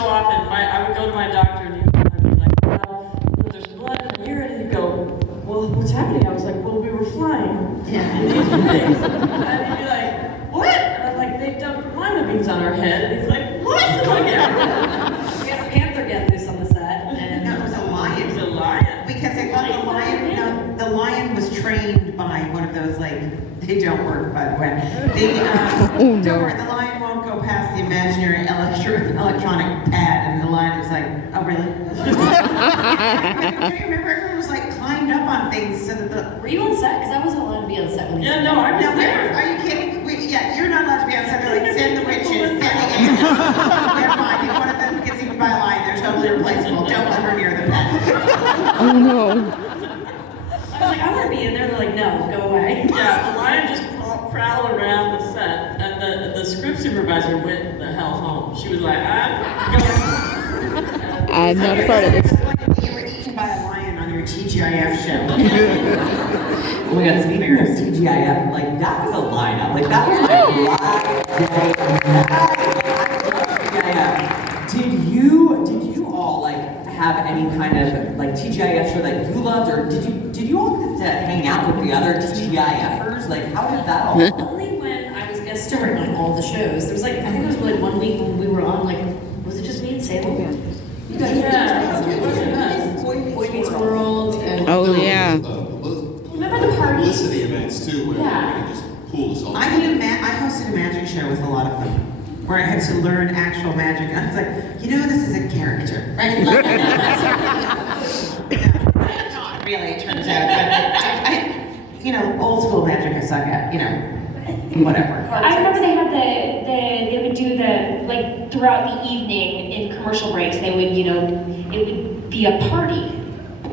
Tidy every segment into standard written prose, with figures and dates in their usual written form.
so often, I would go to my doctor and he'd be like, well, there's blood in the urine, and he'd go, well, what's happening? I was like, well, we were flying. Yeah. And he'd be like, what? And I'm like, they dumped lima beans on our head. And he's like, what? And I'm like, yeah. We had a panther get loose on the set. And No, it was a lion. It was a lion. Because they thought the lion, no, the lion was trained by one of those, like, they don't work, by the way. Don't worry, the lion won't go past the imaginary electronic pad, and the lion was like, oh, really? Do you remember everyone was like climbed up on things so that the... Were you on set? Because I wasn't allowed to be on set when you Yeah, no, I was there. Are you kidding? Yeah, you're not allowed to be on set. They're like, send the witches, send the ants. Never mind, if one of them gets eaten by a lion, they're totally replaceable. Don't let her near the pet. Oh no. I was like, I want to be in there. They're like, no, go away. Yeah, the lion just prowled around the set, and the script supervisor went the hell home. She was like, I'm going. I'm not a part of this. You were eaten by a lion on your TGIF show. Oh my god, speaking of TGIF, like that was a lineup. Like that was my live day. Did you all like have any kind of like TGIF show that you loved, or did you all get to hang out with the other TGIFers? Like how did that all go? Only when I was guest starring on all the shows. There was like, I think there was like 1 week when we were on, like, was it just me and Sable? You guys Boy Meets World. And Oh yeah. remember the parties? Publicity events too, where Yeah. they just pull us all. I hosted a magic show with a lot of them, where I had to learn actual magic. I was like, you know, this is a character, right? Not really, it turns out. But I, you know, old school magic I suck at, you know, whatever. I remember they had they would do the, like, throughout the evening in commercial breaks, they would, you know, it would be a party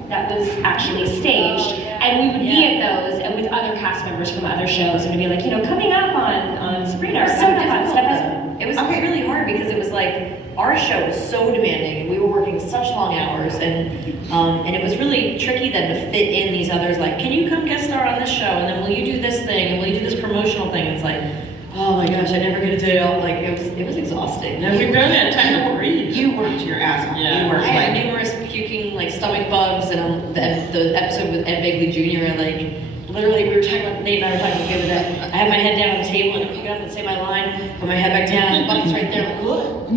that was actually staged, and we would be at those and with other cast members from other shows, and it'd be like, you know, coming up on Sabrina. It was so coming up on difficult. Step. It was really hard because it was like our show was so demanding, and we were working such long hours, and it was really tricky then to fit in these others. Like, can you come guest star on this show, and then will you do this thing, and will you do this promotional thing? It's like, oh my gosh, I never get a day off. Like it was exhausting. And we barely had time to breathe. You worked your ass off. Yeah. You worked I had like... numerous puking, like, stomach bugs, and the episode with Ed Begley Jr., like, literally, we were talking about, Nate and I were talking about the other day, I had my head down on the table, and I pick it up and say my line, put my head back down, the bucket's right there, I'm like, what? I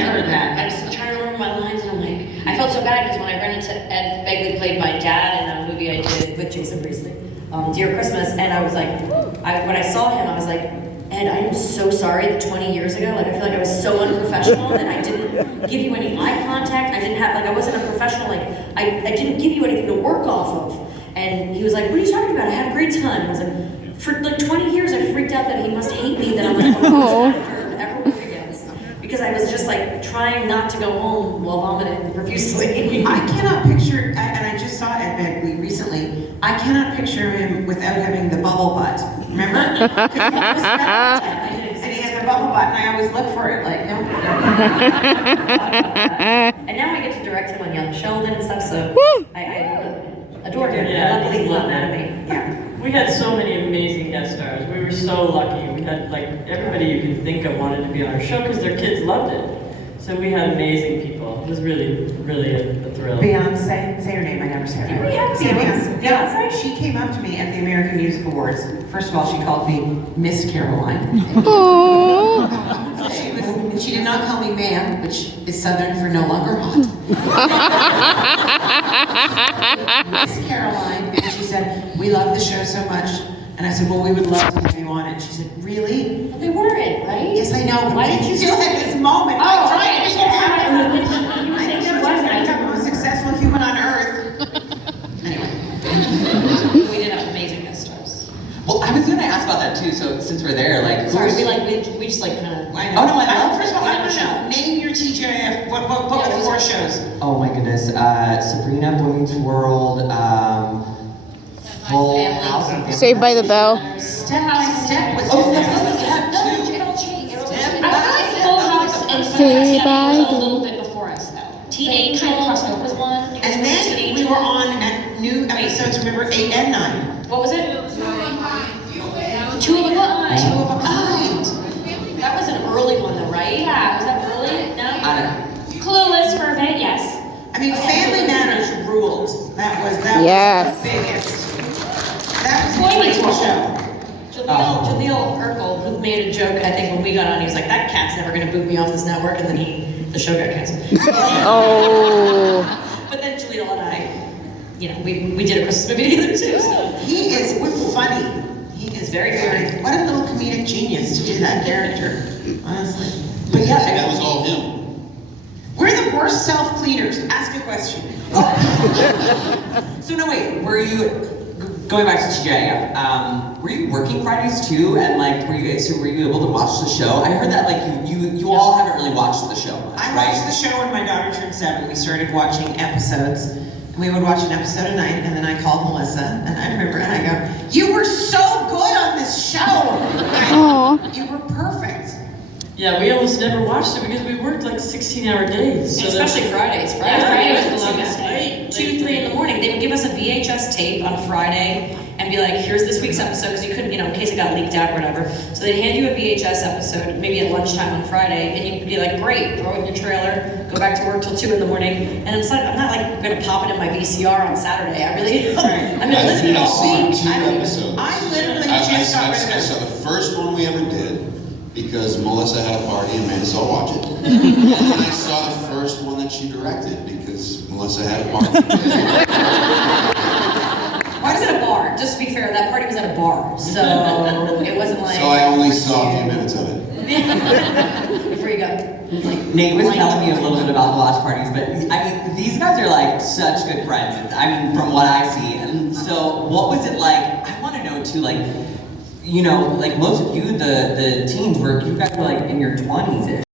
heard that. I was trying to remember my lines, and I'm like, I felt so bad, because when I ran into Ed Begley, played my dad in a movie I did with Jason Priestley, Dear Christmas, and I was like, when I saw him, I was like, Ed, I am so sorry that 20 years ago, like, I feel like I was so unprofessional that I didn't give you any eye contact. I didn't have, like, I wasn't a professional, like, I didn't give you anything to work off of. And he was like, what are you talking about? I had a great time. And I was like, for like 20 years, I freaked out that he must hate me, that I'm like the worst actor to ever work against. Because I was just like trying not to go home while vomiting profusely. I cannot picture, and I just saw Ed Begley recently, I cannot picture him without having the bubble butt. Remember? And he has the bubble butt, and I always look for it, like, no. And now I get to direct him on Young Sheldon and stuff, so Woo! I adore him. Yeah, Luckily, he's not mad at me. Yeah. We had so many amazing guest stars. We were so lucky. We had like everybody you can think of wanted to be on our show because their kids loved it. So we had amazing people. It was really, really a thrill. Beyonce, say her name, I never say her name. We have Say Beyonce. Yeah, she came up to me at the American Music Awards. First of all, she called me Miss Caroline. Oh. She did not call me ma'am, which is Southern for no longer hot. Miss Caroline, and she said, we love the show so much. And I said, well, we would love to have you on it. And she said, really? But they weren't, right? Yes, I know. But Why didn't you just at this moment, I'm trying to make it happen. You were saying she I wasn't. never become the most successful human on earth. Anyway. We did have amazing guest stars. Well, I was gonna ask about that too. So since we're there, like, Sorry, who's- we just like kind of. I know. Oh, no, I love- First of all, I want to know, name your TGIF. What were the 4 shows? Oh my goodness, Sabrina, Boy Meets World, Full House. and Saved by the Bell. Step by Step was Oh, Step Step by by Step. No, it all changed. I feel like Full House and Stay Step by was a the- little bit before us, though. Teenage Kind of Girl crossed over. was one. It was And then Teenage we Girl. were on at new episodes, remember, 8 and 9. What was it? Two of a kind. Two of a kind. That was an early one though, right? Yeah. Was that early? No? I don't know. That Yes. was the biggest. That was Boy a Meets great World. show. Jaleel Urkel, who made a joke, I think, when we got on, he was like, that cat's never gonna boot me off this network, and then the show got canceled. Oh. But then Jaleel and I, you know, we did a Christmas movie together too, so. He is funny. He is Very funny. What a little comedic genius to do that character, honestly. But yeah, And that was all him. We're the worst self-cleaners. Ask a question. So no, wait, were you, going back to TGIF, were you working Fridays too? And like, were you able to watch the show? I heard that like you all haven't really watched the show much, I right? watched the show when my daughter turned 7. We started watching episodes. And we would watch an episode a night, and then I called Melissa, and I remember, and I go, "You were so good on this show! Aw. You were perfect." Yeah, we almost never watched it because we worked like 16-hour days. And especially Fridays. Yeah, Friday was the it's longest. late. 2, 3 in the morning. They would give us a VHS tape on Friday and be like, here's this week's episode, because you couldn't, you know, in case it got leaked out or whatever. So they'd hand you a VHS episode, maybe at lunchtime on Friday, and you'd be like, great, throw it in your trailer, go back to work till 2 in the morning. And it's like, I'm not like gonna pop it in my VCR on Saturday. I really don't. I'm gonna listen to I've all seen week. 2 I don't even- episodes. I literally I just got rid of I it. saw the first one we ever did because Melissa had a party and made us all watch it. And then I saw the first one that she directed because Melissa had a party. Why was it a bar? Just to be fair, that party was at a bar, so it wasn't like. So I only saw a few minutes of it. Before you go. Nate was telling me a little bit about the watch parties, but I mean, these guys are like such good friends. I mean, from what I see. And so, what was it like? I want to know too, like, you know, like most of you, the teens, you guys were like in your 20s ish.